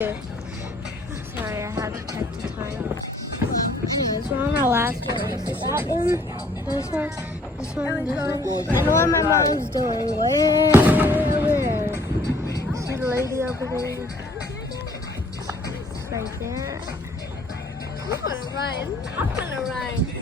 Sorry, I had to check the time. So this one, our last one. That one, this one, this one, this one. And the one my mom was doing way over there. See the lady over there? Right there. I'm gonna run. I'm gonna run.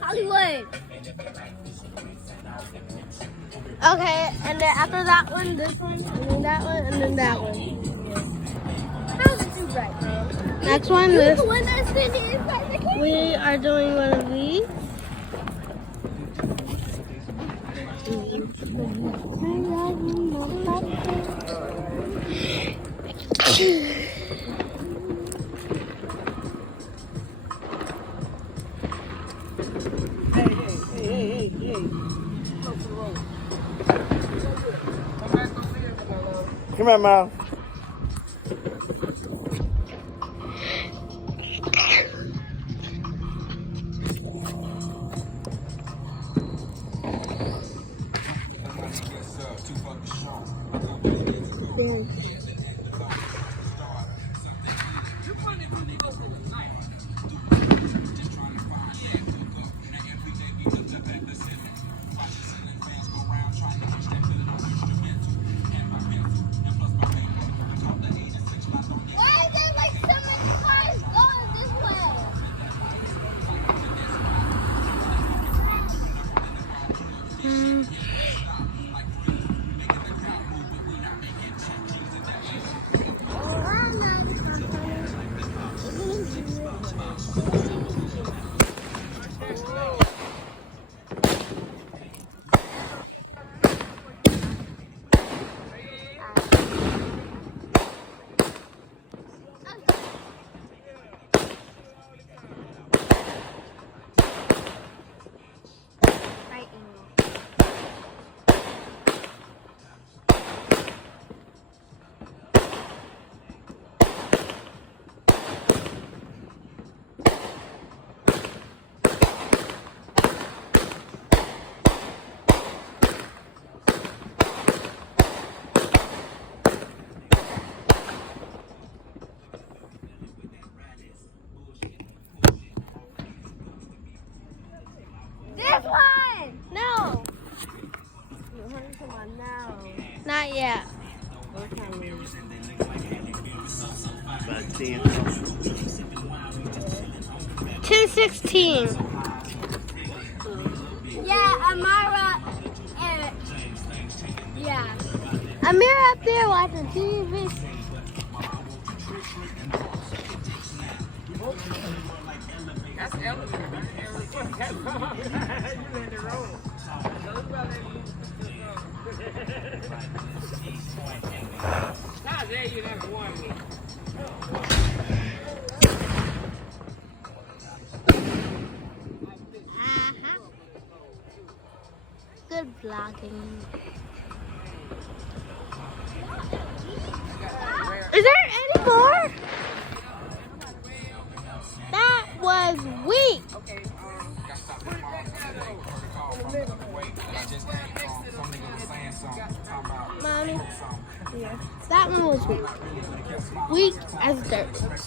Hollywood. Okay, and then after that one, this one, and then that one, and then that one. How did you write, bro? Next one, this. We are doing one of these. Come here, Mom. This one! No! Come on, no. Not yet. Okay. 2:16. Yeah, Amara. Yeah. Amira up there watching TV. That's elevator. You in the road. Not there, you never won me. Good vlogging. Is there any more? That was weak. Mommy, yeah. That one was weak. Weak as dirt. Mommy,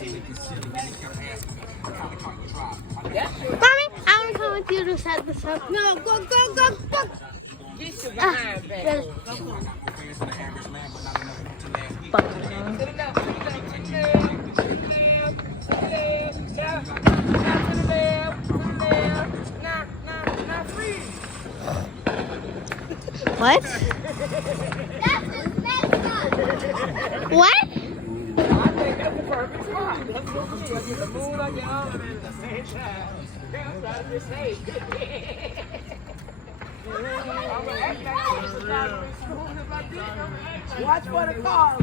I want to come with you to set this up. No, go. Get your behind back. What? What? I think that's the perfect spot. Let's go see. I get the moon on your Watch for the car.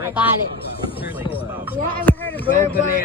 I got it. Yeah, I haven't heard of bird.